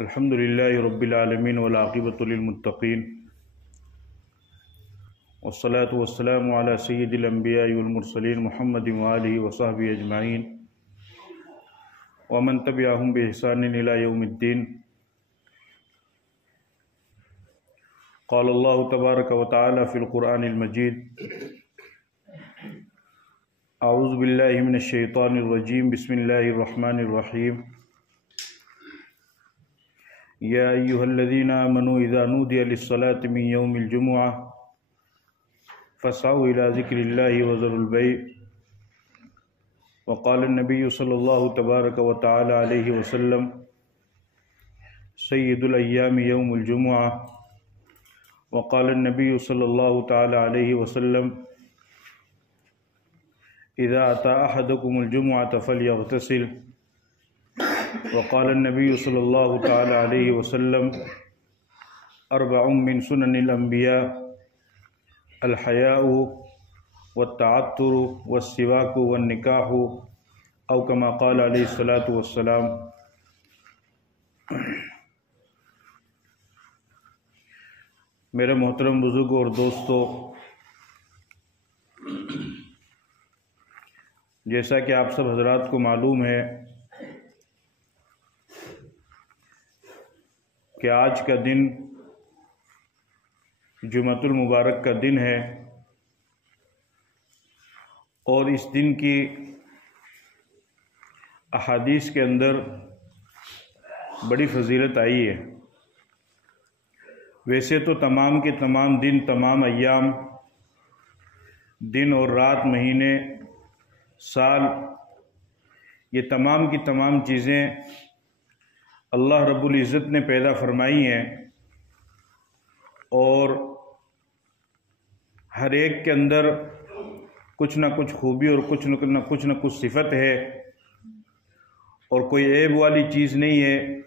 الحمد للہ رب العالمین والعاقبۃ للمتقین والصلاة والسلام علی سید الانبیاء والمرسلین محمد وآلہ وصحبہ اجمعین ومن تبعہم بإحسان الی یوم الدین۔ قال اللہ تبارک وتعالی فی القرآن المجید اعوذ باللہ من الشیطان الرجیم بسم اللہ الرحمن الرحیم یا ایہا الذین آمنوا اذا نودی للصلاة من یوم الجمعہ فاسعوا الى ذکر اللہ وذروا البیع وقال النبی صلی اللہ تبارک وتعالی علیہ وسلم سید الایام یوم الجمعہ وقال النبی صلی اللہ تعالی علیہ وسلم اذا اتى احدکم الجمعہ فلیغتسل وقال النبی صلی اللہ تعالی علیہ وسلم اربع من سنن الانبیاء الحیاء والتعطر والسواک والنکاح او کما قال علیہ الصلاۃ والسلام۔ میرے محترم بزرگوں اور دوستو، جیسا کہ آپ سب حضرات کو معلوم ہے کہ آج کا دن جمعۃ المبارک کا دن ہے اور اس دن کی احادیث کے اندر بڑی فضیلت آئی ہے۔ ویسے تو تمام کے تمام دن، تمام ایام، دن اور رات، مہینے، سال، یہ تمام کی تمام چیزیں اللہ رب العزت نے پیدا فرمائی ہیں اور ہر ایک کے اندر کچھ نہ کچھ خوبی اور کچھ نہ کچھ صفت ہے اور کوئی عیب والی چیز نہیں ہے،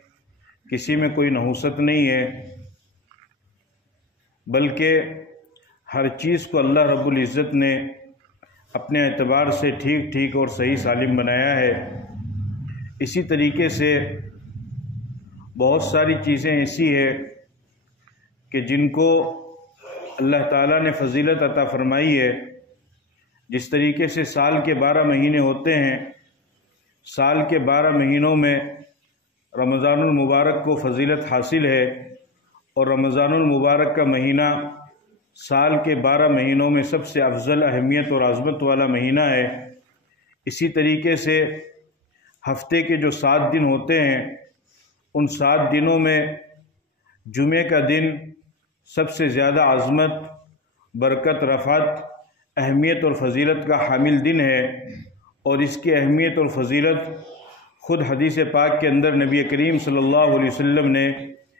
کسی میں کوئی نحوست نہیں ہے، بلکہ ہر چیز کو اللہ رب العزت نے اپنے اعتبار سے ٹھیک اور صحیح سالم بنایا ہے۔ اسی طریقے سے بہت ساری چیزیں ایسی ہیں کہ جن کو اللہ تعالیٰ نے فضیلت عطا فرمائی ہے۔ جس طریقے سے سال کے 12 مہینے ہوتے ہیں، سال کے 12 مہینوں میں رمضان المبارک کو فضیلت حاصل ہے اور رمضان المبارک کا مہینہ سال کے 12 مہینوں میں سب سے افضل اہمیت اور عظمت والا مہینہ ہے۔ اسی طریقے سے ہفتے کے جو 7 دن ہوتے ہیں، ان 7 دنوں میں جمعے کا دن سب سے زیادہ عظمت، برکت، رفعت، اہمیت اور فضیلت کا حامل دن ہے اور اس کی اہمیت اور فضیلت خود حدیث پاک کے اندر نبی کریم صلی اللہ علیہ وسلم نے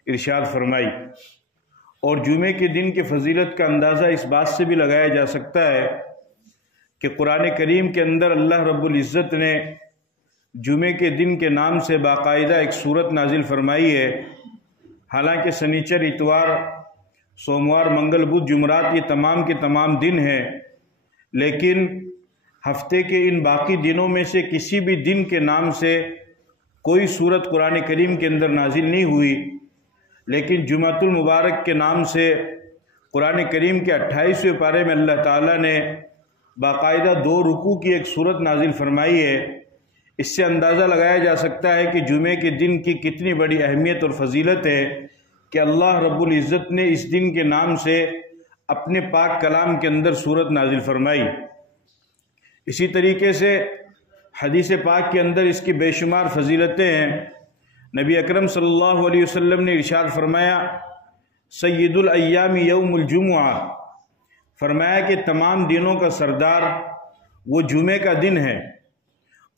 ارشاد فرمائی۔ اور جمعے کے دن کی فضیلت کا اندازہ اس بات سے بھی لگایا جا سکتا ہے کہ قرآن کریم کے اندر اللہ رب العزت نے جمعے کے دن کے نام سے باقاعدہ ایک سورت نازل فرمائی ہے۔ حالانکہ سنیچر، اتوار، سوموار، منگل، بدھ، جمعرات یہ تمام کے تمام دن ہیں، لیکن ہفتے کے ان باقی دنوں میں سے کسی بھی دن کے نام سے کوئی سورت قرآن کریم کے اندر نازل نہیں ہوئی، لیکن جمعۃ المبارک کے نام سے قرآن کریم کے 28ویں پارے میں اللہ تعالیٰ نے باقاعدہ 2 رکوع کی ایک سورت نازل فرمائی ہے۔ اس سے اندازہ لگایا جا سکتا ہے کہ جمعے کے دن کی کتنی بڑی اہمیت اور فضیلت ہے کہ اللہ رب العزت نے اس دن کے نام سے اپنے پاک کلام کے اندر سورت نازل فرمائی۔ اسی طریقے سے حدیث پاک کے اندر اس کی بے شمار فضیلتیں ہیں۔ نبی اکرم صلی اللہ علیہ وسلم نے ارشاد فرمایا سید الایام یوم الجمعہ، فرمایا کہ تمام دنوں کا سردار وہ جمعے کا دن ہے،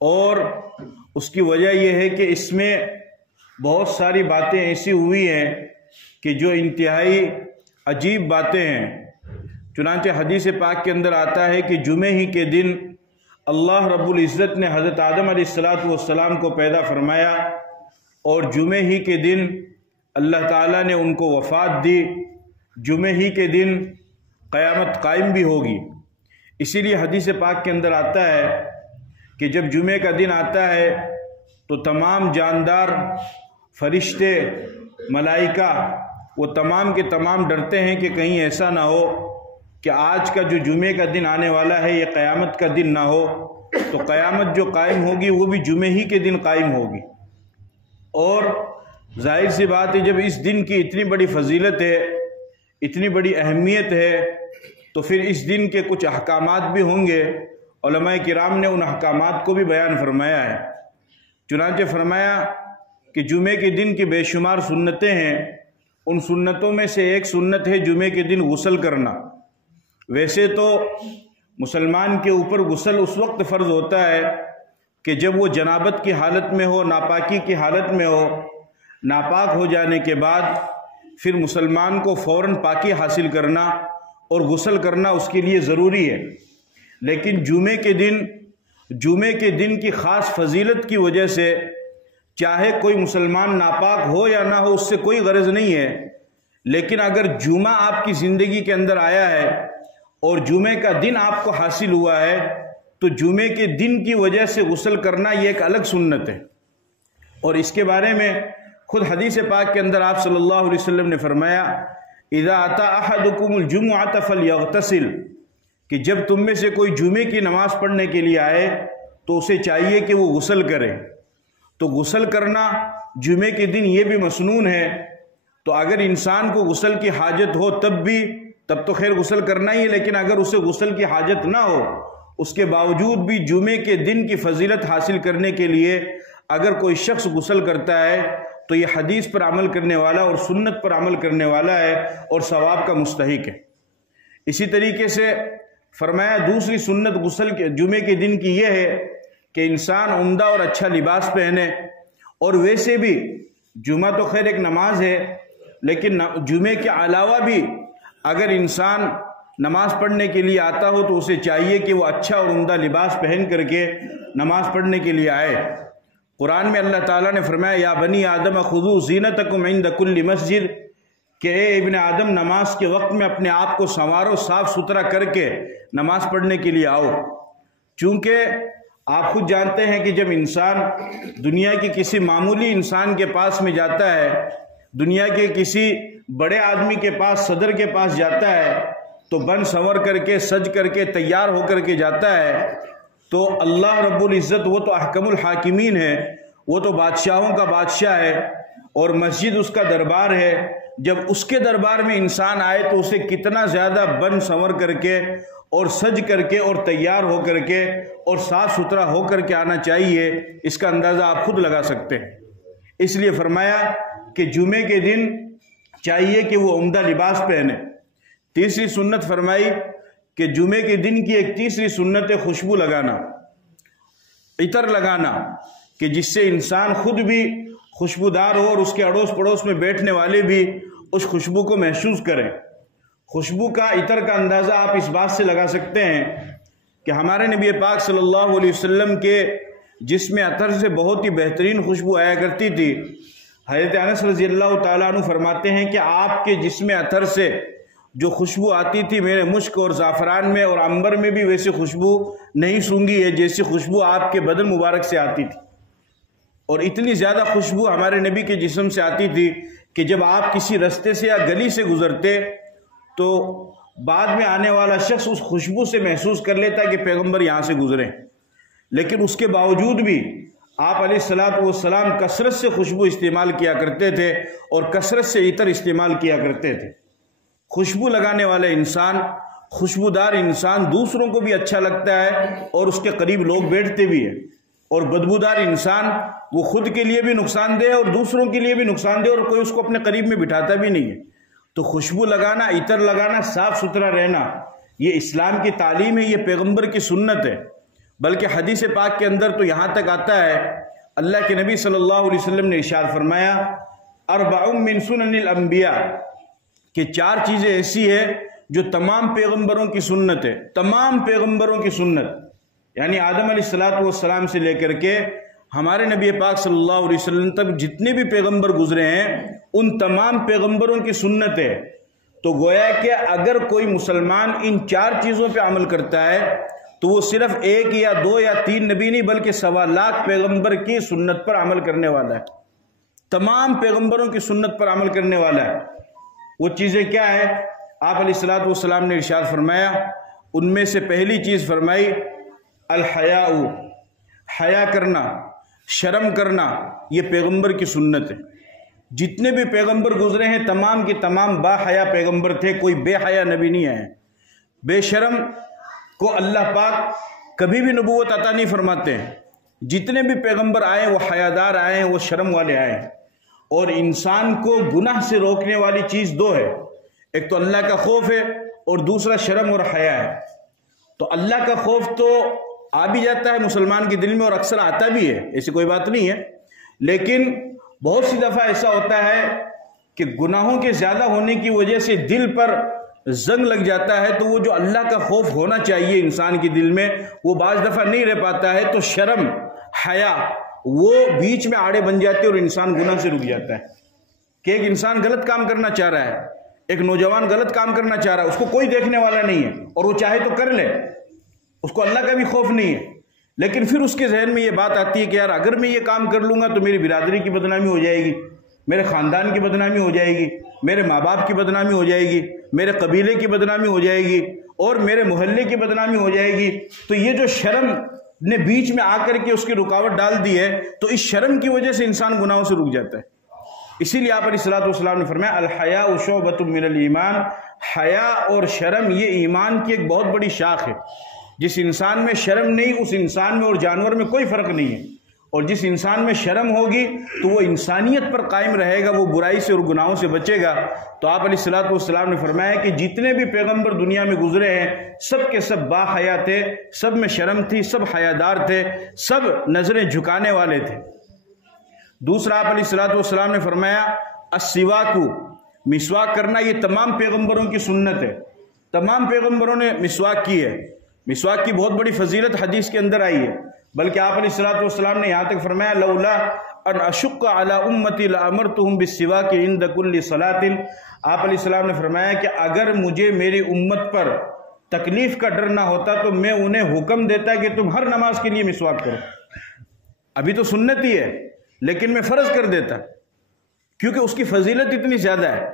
اور اس کی وجہ یہ ہے کہ اس میں بہت ساری باتیں ایسی ہوئی ہیں کہ جو انتہائی عجیب باتیں ہیں۔ چنانچہ حدیث پاک کے اندر آتا ہے کہ جمعے ہی کے دن اللہ رب العزت نے حضرت آدم علیہ السلام کو پیدا فرمایا اور جمعے ہی کے دن اللہ تعالیٰ نے ان کو وفات دی۔ جمعے ہی کے دن قیامت قائم بھی ہوگی۔ اسی لیے حدیث پاک کے اندر آتا ہے کہ جب جمعے کا دن آتا ہے تو تمام جاندار فرشتے، ملائکہ، وہ تمام کے تمام ڈرتے ہیں کہ کہیں ایسا نہ ہو کہ آج کا جو جمعے کا دن آنے والا ہے یہ قیامت کا دن نہ ہو، تو قیامت جو قائم ہوگی وہ بھی جمعے ہی کے دن قائم ہوگی۔ اور ظاہر سی بات ہے جب اس دن کی اتنی بڑی فضیلت ہے، اتنی بڑی اہمیت ہے، تو پھر اس دن کے کچھ احکامات بھی ہوں گے۔ علماء کرام نے ان احکامات کو بھی بیان فرمایا ہے۔ چنانچہ فرمایا کہ جمعے کے دن کی بے شمار سنتیں ہیں، ان سنتوں میں سے ایک سنت ہے جمعے کے دن غسل کرنا۔ ویسے تو مسلمان کے اوپر غسل اس وقت فرض ہوتا ہے کہ جب وہ جنابت کی حالت میں ہو، ناپاکی کی حالت میں ہو۔ ناپاک ہو جانے کے بعد پھر مسلمان کو فوراً پاکی حاصل کرنا اور غسل کرنا اس کے لیے ضروری ہے۔ لیکن جمعے کے دن کی خاص فضیلت کی وجہ سے چاہے کوئی مسلمان ناپاک ہو یا نہ ہو، اس سے کوئی غرض نہیں ہے، لیکن اگر جمعہ آپ کی زندگی کے اندر آیا ہے اور جمعے کا دن آپ کو حاصل ہوا ہے تو جمعے کے دن کی وجہ سے غسل کرنا یہ ایک الگ سنت ہے۔ اور اس کے بارے میں خود حدیث پاک کے اندر آپ صلی اللہ علیہ وسلم نے فرمایا اذا اتی احدکم الجمعۃ فلیغتسل، کہ جب تم میں سے کوئی جمعے کی نماز پڑھنے کے لیے آئے تو اسے چاہیے کہ وہ غسل کرے۔ تو غسل کرنا جمعے کے دن یہ بھی مسنون ہے، تو اگر انسان کو غسل کی حاجت ہو تب تو خیر غسل کرنا ہی ہے، لیکن اگر اسے غسل کی حاجت نہ ہو، اس کے باوجود بھی جمعے کے دن کی فضیلت حاصل کرنے کے لیے اگر کوئی شخص غسل کرتا ہے تو یہ حدیث پر عمل کرنے والا اور سنت پر عمل کرنے والا ہے اور ثواب کا مستحق ہے۔ اسی طریقے سے فرمایا دوسری سنت غسل کے جمعے کے دن کی یہ ہے کہ انسان عمدہ اور اچھا لباس پہنے۔ اور ویسے بھی جمعہ تو خیر ایک نماز ہے، لیکن جمعے کے علاوہ بھی اگر انسان نماز پڑھنے کے لیے آتا ہو تو اسے چاہیے کہ وہ اچھا اور عمدہ لباس پہن کر کے نماز پڑھنے کے لیے آئے۔ قرآن میں اللہ تعالیٰ نے فرمایا یا بنی آدم خذوا زینتکم عند کل مسجد، کہ اے ابن آدم نماز کے وقت میں اپنے آپ کو سنوارو، صاف ستھرا کر کے نماز پڑھنے کے لیے آؤ۔ چونکہ آپ خود جانتے ہیں کہ جب انسان دنیا کی کسی معمولی انسان کے پاس میں جاتا ہے، دنیا کے کسی بڑے آدمی کے پاس، صدر کے پاس جاتا ہے، تو بن سنور کر کے، سج کر کے، تیار ہو کر کے جاتا ہے، تو اللہ رب العزت وہ تو احکم الحاکمین ہے، وہ تو بادشاہوں کا بادشاہ ہے، اور مسجد اس کا دربار ہے۔ جب اس کے دربار میں انسان آئے تو اسے کتنا زیادہ بن سنور کر کے اور سج کر کے اور تیار ہو کر کے اور صاف ستھرا ہو کر کے آنا چاہیے، اس کا اندازہ آپ خود لگا سکتے ہیں۔ اس لیے فرمایا کہ جمعے کے دن چاہیے کہ وہ عمدہ لباس پہنے۔ تیسری سنت فرمائی کہ جمعے کے دن کی ایک تیسری سنت ہے خوشبو لگانا، عطر لگانا، کہ جس سے انسان خود بھی خوشبودار ہو اور اس کے اڑوس پڑوس میں بیٹھنے والے بھی اس خوشبو کو محسوس کریں۔ خوشبو کا، عطر کا اندازہ آپ اس بات سے لگا سکتے ہیں کہ ہمارے نبی پاک صلی اللہ علیہ وسلم کے جسم عطر سے بہت ہی بہترین خوشبو آیا کرتی تھی۔ حضرت انس رضی اللہ تعالیٰ عنہ فرماتے ہیں کہ آپ کے جسم عطر سے جو خوشبو آتی تھی، میرے مشک اور زعفران میں اور عنبر میں بھی ویسی خوشبو نہیں سونگھی ہے جیسی خوشبو آپ کے بدن مبارک سے آتی تھی۔ اور اتنی زیادہ خوشبو ہمارے نبی کے جسم سے آتی تھی کہ جب آپ کسی رستے سے یا گلی سے گزرتے تو بعد میں آنے والا شخص اس خوشبو سے محسوس کر لیتا کہ پیغمبر یہاں سے گزرے، لیکن اس کے باوجود بھی آپ علیہ الصلوۃ والسلام کثرت سے خوشبو استعمال کیا کرتے تھے اور کثرت سے عطر استعمال کیا کرتے تھے۔ خوشبو لگانے والے انسان، خوشبودار انسان دوسروں کو بھی اچھا لگتا ہے اور اس کے قریب لوگ بیٹھتے بھی ہیں، اور بدبودار انسان وہ خود کے لیے بھی نقصان دہ اور دوسروں کے لیے بھی نقصان دہ، اور کوئی اس کو اپنے قریب میں بٹھاتا بھی نہیں ہے۔ تو خوشبو لگانا، عطر لگانا، صاف ستھرا رہنا، یہ اسلام کی تعلیم ہے، یہ پیغمبر کی سنت ہے۔ بلکہ حدیث پاک کے اندر تو یہاں تک آتا ہے، اللہ کے نبی صلی اللہ علیہ وسلم نے ارشاد فرمایا اربع من سنن الانبیاء، کہ 4 چیزیں ایسی ہیں جو تمام پیغمبروں کی سنت ہے، تمام پیغمبروں کی سنت، یعنی آدم علیہ السلام سے لے کر کے ہمارے نبی پاک صلی اللہ علیہ وسلم تک جتنے بھی پیغمبر گزرے ہیں ان تمام پیغمبروں کی سنت ہے۔ تو گویا کہ اگر کوئی مسلمان ان 4 چیزوں پہ عمل کرتا ہے تو وہ صرف 1 یا 2 یا 3 نبی نہیں بلکہ 1.25 لاکھ پیغمبر کی سنت پر عمل کرنے والا ہے۔ تمام پیغمبروں کی سنت پر عمل کرنے والا ہے۔ وہ چیزیں کیا ہے؟ آپ علیہ الصلوۃ والسلام نے ارشاد فرمایا، ان میں سے پہلی چیز فرمائی الحیاء، حیا کرنا، شرم کرنا، یہ پیغمبر کی سنت ہے۔ جتنے بھی پیغمبر گزرے ہیں تمام کے تمام با حیا پیغمبر تھے، کوئی بے حیا نبی نہیں آیا۔ بے شرم کو اللہ پاک کبھی بھی نبوت عطا نہیں فرماتے ہیں۔ جتنے بھی پیغمبر آئے وہ حیادار آئے ہیں، وہ شرم والے آئے ہیں۔ اور انسان کو گناہ سے روکنے والی چیز دو ہے، ایک تو اللہ کا خوف ہے اور دوسرا شرم اور حیا ہے۔ تو اللہ کا خوف تو آ بھی جاتا ہے مسلمان کے دل میں اور اکثر آتا بھی ہے، ایسی کوئی بات نہیں ہے، لیکن بہت سی دفعہ ایسا ہوتا ہے کہ گناہوں کے زیادہ ہونے کی وجہ سے دل پر زنگ لگ جاتا ہے، تو وہ جو اللہ کا خوف ہونا چاہیے انسان کے دل میں وہ بعض دفعہ نہیں رہ پاتا ہے، تو شرم، حیا وہ بیچ میں آڑے بن جاتے اور انسان گناہ سے رک جاتا ہے۔ کہ ایک انسان غلط کام کرنا چاہ رہا ہے، ایک نوجوان غلط کام کرنا چاہ رہا ہے، اس کو کوئی دیکھنے والا نہیں ہے اور وہ چاہے تو کر لے، اس کو اللہ کا بھی خوف نہیں ہے، لیکن پھر اس کے ذہن میں یہ بات آتی ہے کہ یار اگر میں یہ کام کر لوں گا تو میری برادری کی بدنامی ہو جائے گی، میرے خاندان کی بدنامی ہو جائے گی، میرے ماں باپ کی بدنامی ہو جائے گی، میرے قبیلے کی بدنامی ہو جائے گی اور میرے محلے کی بدنامی ہو جائے گی۔ تو یہ جو شرم نے بیچ میں آ کر کے اس کی رکاوٹ ڈال دی ہے، تو اس شرم کی وجہ سے انسان گناہوں سے رک جاتا ہے۔ اسی لیے آپ علیہ الصلوۃ والسلام نے فرمایا الحیاء شعبۃ من الایمان، حیا اور شرم یہ ایمان کی ایک بہت بڑی شاخ ہے۔ جس انسان میں شرم نہیں اس انسان میں اور جانور میں کوئی فرق نہیں ہے، اور جس انسان میں شرم ہوگی تو وہ انسانیت پر قائم رہے گا، وہ برائی سے اور گناہوں سے بچے گا۔ تو آپ علیہ الصلوۃ والسلام نے فرمایا کہ جتنے بھی پیغمبر دنیا میں گزرے ہیں سب کے سب با حیا تھے، سب میں شرم تھی، سب حیادار تھے، سب نظریں جھکانے والے تھے۔ دوسرا آپ علیہ الصلوۃ والسلام نے فرمایا السواک، مسواک کرنا یہ تمام پیغمبروں کی سنت ہے، تمام پیغمبروں نے مسواک کی ہے۔ مسواک کی بہت بڑی فضیلت حدیث کے اندر آئی ہے، بلکہ آپ علیہ الصلوۃ والسلام نے یہاں تک فرمایا لولا ان اشق علی امتی لامرتهم بالسواک عند کل صلاۃ۔ آپ علیہ السلام نے فرمایا کہ اگر مجھے میری امت پر تکلیف کا ڈر نہ ہوتا تو میں انہیں حکم دیتا کہ تم ہر نماز کے لیے مسواک کرو۔ ابھی تو سنت ہی ہے لیکن میں فرض کر دیتا کیونکہ اس کی فضیلت اتنی زیادہ ہے،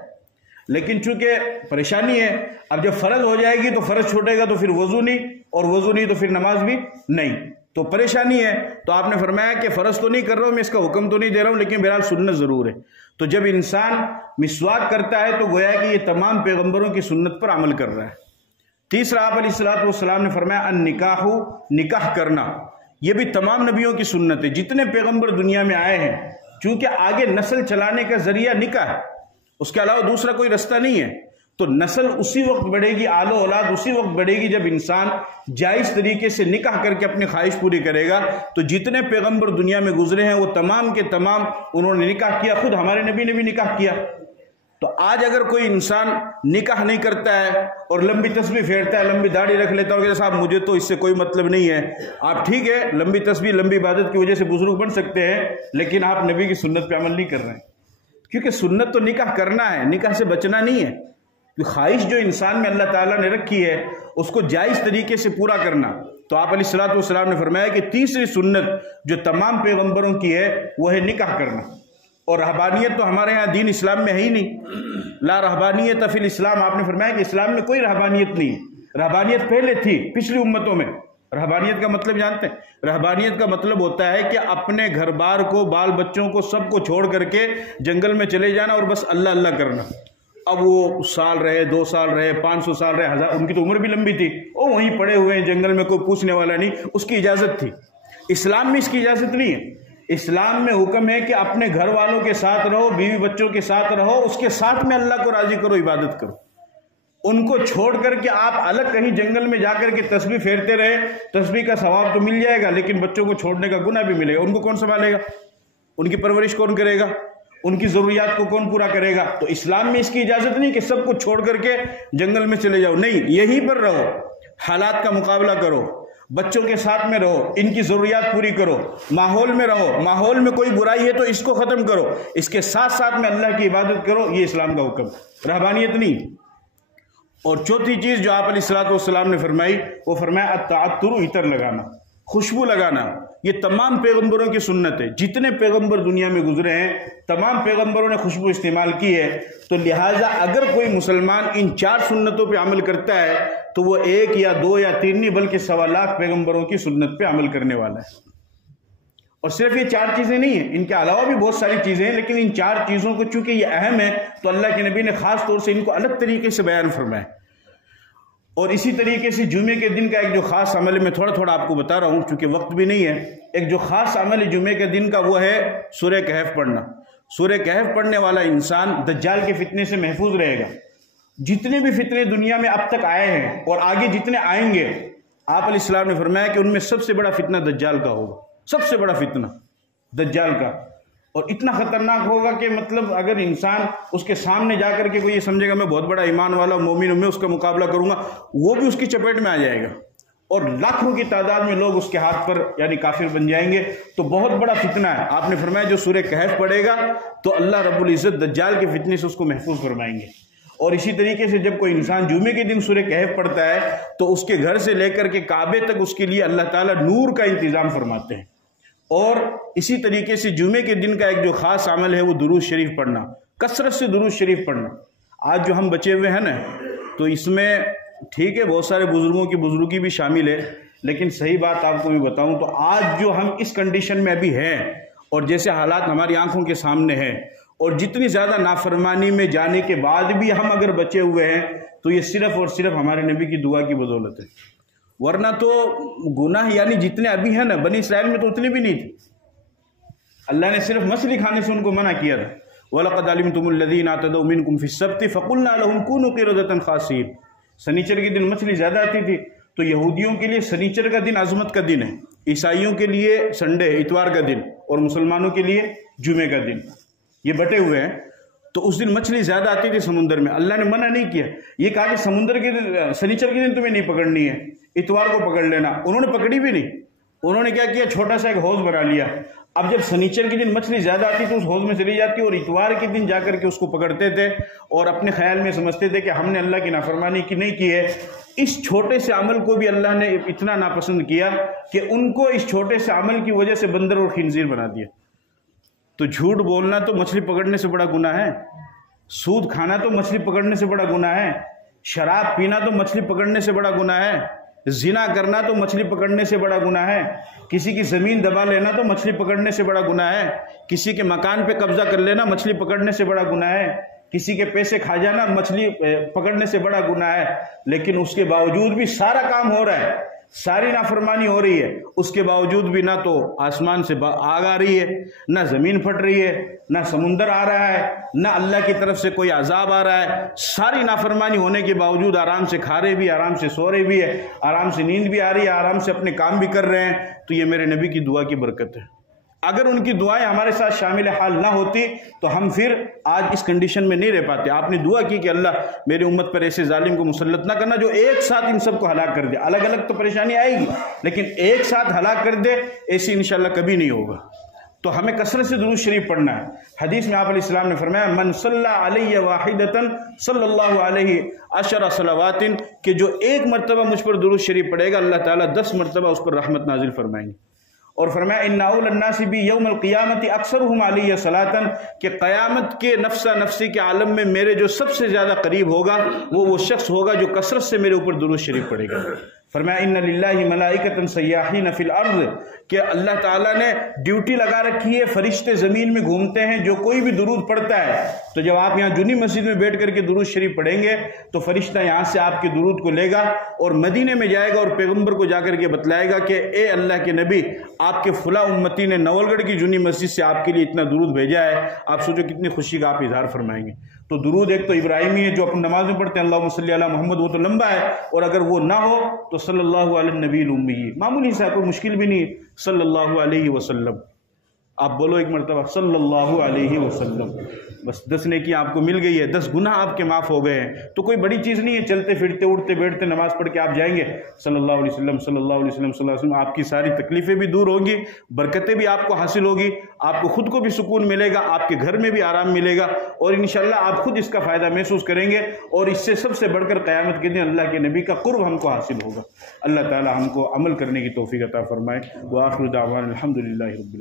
لیکن چونکہ پریشانی ہے، اب جب فرض ہو جائے گی تو فرض چھوٹے گا تو پھر وضو نہیں، اور وضو نہیں تو پھر نماز بھی نہیں، تو پریشانی ہے۔ تو آپ نے فرمایا کہ فرض تو نہیں کر رہا ہوں میں، اس کا حکم تو نہیں دے رہا ہوں، لیکن بہرحال سنت ضرور ہے۔ تو جب انسان مسواک کرتا ہے تو گویا کہ یہ تمام پیغمبروں کی سنت پر عمل کر رہا ہے۔ تیسرا آپ علیہ الصلوۃ والسلام نے فرمایا النکاح، نکاح کرنا، یہ بھی تمام نبیوں کی سنت ہے، جتنے پیغمبر دنیا میں آئے ہیں، چونکہ آگے نسل چلانے کا ذریعہ نکاح ہے، اس کے علاوہ دوسرا کوئی رستہ نہیں ہے، تو نسل اسی وقت بڑھے گی، آل و اولاد اسی وقت بڑھے گی جب انسان جائز طریقے سے نکاح کر کے اپنی خواہش پوری کرے گا۔ تو جتنے پیغمبر دنیا میں گزرے ہیں وہ تمام کے تمام انہوں نے نکاح کیا، خود ہمارے نبی نے بھی نکاح کیا۔ تو آج اگر کوئی انسان نکاح نہیں کرتا ہے اور لمبی تسبیح پھیرتا ہے، لمبی داڑھی رکھ لیتا ہے اور کہتا ہے صاحب مجھے تو اس سے کوئی مطلب نہیں ہے، آپ ٹھیک ہے لمبی تسبیح لمبی عبادت کی وجہ سے بزرگ بن سکتے ہیں، لیکن آپ نبی کی سنت پہ عمل نہیں کر رہے ہیں، کیونکہ سنت تو نکاح کرنا ہے، نکاح سے بچنا نہیں ہے۔ خواہش جو انسان میں اللہ تعالیٰ نے رکھی ہے اس کو جائز طریقے سے پورا کرنا۔ تو آپ علیہ الصلوۃ والسلام نے فرمایا کہ تیسری سنت جو تمام پیغمبروں کی ہے وہ ہے نکاح کرنا۔ اور رہبانیت تو ہمارے ہاں دین اسلام میں ہے ہی نہیں، لا رہبانیت فی الاسلام، آپ نے فرمایا کہ اسلام میں کوئی رہبانیت نہیں ہے۔ رہبانیت پہلے تھی پچھلی امتوں میں۔ رہبانیت کا مطلب جانتے ہیں؟ رہبانیت کا مطلب ہوتا ہے کہ اپنے گھر بار کو، بال بچوں کو، سب کو چھوڑ کر کے جنگل میں چلے جانا اور بس اللہ اللہ کرنا۔ اب وہ سال رہے، 2 سال رہے، 500 سال رہے، 1000، ان کی تو عمر بھی لمبی تھی، وہ وہیں پڑے ہوئے ہیں جنگل میں، کوئی پوچھنے والا نہیں، اس کی اجازت تھی۔ اسلام میں اس کی اجازت نہیں ہے۔ اسلام میں حکم ہے کہ اپنے گھر والوں کے ساتھ رہو، بیوی بچوں کے ساتھ رہو، اس کے ساتھ میں اللہ کو راضی کرو، عبادت کرو۔ ان کو چھوڑ کر کے آپ الگ کہیں جنگل میں جا کر کے تسبیح پھیرتے رہے، تسبیح کا ثواب تو مل جائے گا لیکن بچوں کو چھوڑنے کا گناہ بھی ملے گا۔ ان کو کون سنبھالے گا؟ ان کی پرورش کون کرے گا؟ ان کی ضروریات کو کون پورا کرے گا؟ تو اسلام میں اس کی اجازت نہیں کہ سب کو چھوڑ کر کے جنگل میں چلے جاؤ، نہیں، یہیں پر رہو، حالات کا مقابلہ کرو، بچوں کے ساتھ میں رہو، ان کی ضروریات پوری کرو، ماحول میں رہو، ماحول میں کوئی برائی ہے تو اس کو ختم کرو، اس کے ساتھ ساتھ میں اللہ کی عبادت کرو، یہ اسلام کا حکم، رہبانیت نہیں۔ اور چوتھی چیز جو آپ علیہ الصلوۃ والسلام نے فرمائی وہ فرمایا التعطر، عطر لگانا، خوشبو لگانا۔ یہ تمام پیغمبروں کی سنت ہے. جتنے پیغمبر دنیا میں گزرے ہیں تمام پیغمبروں نے خوشبو استعمال کی ہے. تو لہٰذا اگر کوئی مسلمان ان 4 سنتوں پہ عمل کرتا ہے تو وہ 1 یا 2 یا 3 نہیں بلکہ 1.25 لاکھ پیغمبروں کی سنت پہ عمل کرنے والا ہے. اور صرف یہ 4 چیزیں نہیں ہیں، ان کے علاوہ بھی بہت ساری چیزیں ہیں، لیکن ان 4 چیزوں کو چونکہ یہ اہم ہے تو اللہ کے نبی نے خاص طور سے ان کو الگ طریقے سے بیان فرمایا. اور اسی طریقے سے جمعے کے دن کا ایک جو خاص عمل ہے، میں تھوڑا تھوڑا آپ کو بتا رہا ہوں چونکہ وقت بھی نہیں ہے. ایک جو خاص عمل ہے جمعے کے دن کا وہ ہے سورہ کہف پڑھنا. سورہ کہف پڑھنے والا انسان دجال کے فتنے سے محفوظ رہے گا. جتنے بھی فتنے دنیا میں اب تک آئے ہیں اور آگے جتنے آئیں گے، آپ علیہ السلام نے فرمایا کہ ان میں سب سے بڑا فتنہ دجال کا ہوگا. سب سے بڑا فتنہ دجال کا، اور اتنا خطرناک ہوگا کہ مطلب اگر انسان اس کے سامنے جا کر کے کوئی یہ سمجھے گا میں بہت بڑا ایمان والا مومن ہوں، میں اس کا مقابلہ کروں گا، وہ بھی اس کی چپیٹ میں آ جائے گا اور لاکھوں کی تعداد میں لوگ اس کے ہاتھ پر یعنی کافر بن جائیں گے. تو بہت بڑا فتنہ ہے. آپ نے فرمایا جو سورہ کہف پڑھے گا تو اللہ رب العزت دجال کے فتنے سے اس کو محفوظ فرمائیں گے. اور اسی طریقے سے جب کوئی انسان جمعے کے دن سورہ کہف پڑھتا ہے تو اس کے گھر سے لے کر کے کعبے تک اس کے لیے اللہ تعالیٰ نور کا انتظام فرماتے ہیں. اور اسی طریقے سے جمعے کے دن کا ایک جو خاص عمل ہے وہ درود شریف پڑھنا، کثرت سے درود شریف پڑھنا. آج جو ہم بچے ہوئے ہیں نا تو اس میں ٹھیک ہے بہت سارے بزرگوں کی بزرگی بھی شامل ہے، لیکن صحیح بات آپ کو میں بتاؤں تو آج جو ہم اس کنڈیشن میں ابھی ہیں اور جیسے حالات ہماری آنکھوں کے سامنے ہیں اور جتنی زیادہ نافرمانی میں جانے کے بعد بھی ہم اگر بچے ہوئے ہیں تو یہ صرف اور صرف ہمارے نبی کی دعا کی بدولت ہے. ورنہ تو گناہ یعنی جتنے ابھی ہیں نا بنی اسرائیل میں تو اتنے بھی نہیں تھے. اللہ نے صرف مچھلی کھانے سے ان کو منع کیا تھا. وَلَقَدْ عَلِمْتُمُ الَّذِينَ اعْتَدَوْا مِنْكُمْ فِي السَّبْتِ فَقُلْنَا لَهُمْ كُونُوا قِرَدَةً خَاسِئِينَ. سنیچر کے دن مچھلی زیادہ آتی تھی تو یہودیوں کے لیے سنیچر کا دن عظمت کا دن ہے، عیسائیوں کے لیے سنڈے اتوار کا دن اور مسلمانوں کے لیے جمعے کا دن. یہ بٹے ہوئے ہیں. تو اس دن مچھلی زیادہ آتی تھی سمندر میں. اللہ نے منع نہیں کیا، یہ کہا کہ سمندر کے دن سنیچر کے دن تمہیں نہیں پکڑنی ہے، اتوار کو پکڑ لینا. انہوں نے پکڑی بھی نہیں. انہوں نے کیا کیا، چھوٹا سا ایک حوض بنا لیا. اب جب سنیچر کے دن مچھلی زیادہ آتی تو اس حوض میں چلی جاتی اور اتوار کے دن جا کر کے اس کو پکڑتے تھے اور اپنے خیال میں سمجھتے تھے کہ ہم نے اللہ کی نافرمانی کی نہیں کی ہے. اس چھوٹے سے عمل کو بھی اللہ نے اتنا ناپسند کیا کہ ان کو اس چھوٹے سے عمل کی وجہ سے بندر اور خنزیر بنا دیا. تو جھوٹ بولنا تو مچھلی پکڑنے سے بڑا گناہ ہے، سود کھانا تو مچھلی پکڑنے سے بڑا گناہ ہے، شراب پینا تو مچھلی پکڑنے سے بڑا گناہ ہے، زنا کرنا تو مچھلی پکڑنے سے بڑا گناہ ہے، کسی کی زمین دبا لینا تو مچھلی پکڑنے سے بڑا گناہ ہے، کسی کے مکان پہ قبضہ کر لینا مچھلی پکڑنے سے بڑا گناہ ہے، کسی کے پیسے کھا جانا مچھلی پکڑنے سے بڑا گناہ ہے. لیکن اس کے باوجود بھی سارا کام ہو رہا ہے، ساری نافرمانی ہو رہی ہے، اس کے باوجود بھی نہ تو آسمان سے آگ آ رہی ہے، نہ زمین پھٹ رہی ہے، نہ سمندر آ رہا ہے، نہ اللہ کی طرف سے کوئی عذاب آ رہا ہے. ساری نافرمانی ہونے کے باوجود آرام سے کھا رہے بھی، آرام سے سو رہے بھی ہے، آرام سے نیند بھی آ رہی ہے، آرام سے اپنے کام بھی کر رہے ہیں. تو یہ میرے نبی کی دعا کی برکت ہے. اگر ان کی دعائیں ہمارے ساتھ شامل حال نہ ہوتی تو ہم پھر آج اس کنڈیشن میں نہیں رہ پاتے. آپ نے دعا کی کہ اللہ میری امت پر ایسے ظالم کو مسلط نہ کرنا جو ایک ساتھ ان سب کو ہلاک کر دے. الگ الگ تو پریشانی آئے گی لیکن ایک ساتھ ہلاک کر دے ایسی انشاءاللہ کبھی نہیں ہوگا. تو ہمیں کثرت سے درود شریف پڑھنا ہے. حدیث میں آپ علیہ السلام نے فرمایا من صلی علیہ واحدۃ صلی اللہ علیہ عشر صلوات، کہ جو ایک مرتبہ مجھ پر درود شریف پڑھے گا اللہ تعالیٰ 10 مرتبہ اس پر رحمت نازل فرمائیں گے. اور فرمایا ان اول الناس بی یوم القیامت اکثرهم علی صلاۃ، کہ قیامت کے نفسا نفسی کے عالم میں میرے جو سب سے زیادہ قریب ہوگا وہ شخص ہوگا جو کثرت سے میرے اوپر درود شریف پڑھے گا. فرمایا ان للہ ملائکۃ سیاحین فی الارض، کہ اللہ تعالیٰ نے ڈیوٹی لگا رکھی ہے، فرشتے زمین میں گھومتے ہیں، جو کوئی بھی درود پڑھتا ہے تو جب آپ یہاں جنی مسجد میں بیٹھ کر کے درود شریف پڑھیں گے تو فرشتہ یہاں سے آپ کے درود کو لے گا اور مدینے میں جائے گا اور پیغمبر کو جا کر کے بتلائے گا کہ اے اللہ کے نبی آپ کے فلاں امتی نے نول گڑھ کی جنی مسجد سے آپ کے لیے اتنا درود بھیجا ہے. آپ سوچو کتنی خوشی کا آپ اظہار فرمائیں گے. تو درود ایک تو ابراہیمی ہے جو اپنی نماز میں پڑھتے ہیں اللہم صلی علی محمد، وہ تو لمبا ہے، اور اگر وہ نہ ہو تو صلی اللہ علیہ النبی الامی، معمولی سا کوئی مشکل بھی نہیں، صلی اللہ علیہ وسلم. آپ بولو ایک مرتبہ صلی اللہ علیہ وسلم، بس 10 نیکی آپ کو مل گئی ہے، 10 گناہ آپ کے معاف ہو گئے ہیں۔ تو کوئی بڑی چیز نہیں ہے، چلتے پھرتے اٹھتے بیٹھتے نماز پڑھ کے آپ جائیں گے صلی اللہ علیہ وسلم صلی اللہ علیہ وسلم صلی اللہ علیہ وسلم، آپ کی ساری تکلیفیں بھی دور ہوں گی، برکتیں بھی آپ کو حاصل ہوگی، آپ کو خود کو بھی سکون ملے گا، آپ کے گھر میں بھی آرام ملے گا، اور انشاءاللہ آپ خود اس کا فائدہ محسوس کریں گے، اور اس سے سب سے بڑھ کر قیامت کے دن اللہ کے نبی کا قرب ہم کو حاصل ہوگا۔ اللہ تعالی ہم کو عمل کرنے کی توفیق عطا فرمائے۔ وآخر دعوانا الحمدللہ رب العالمین۔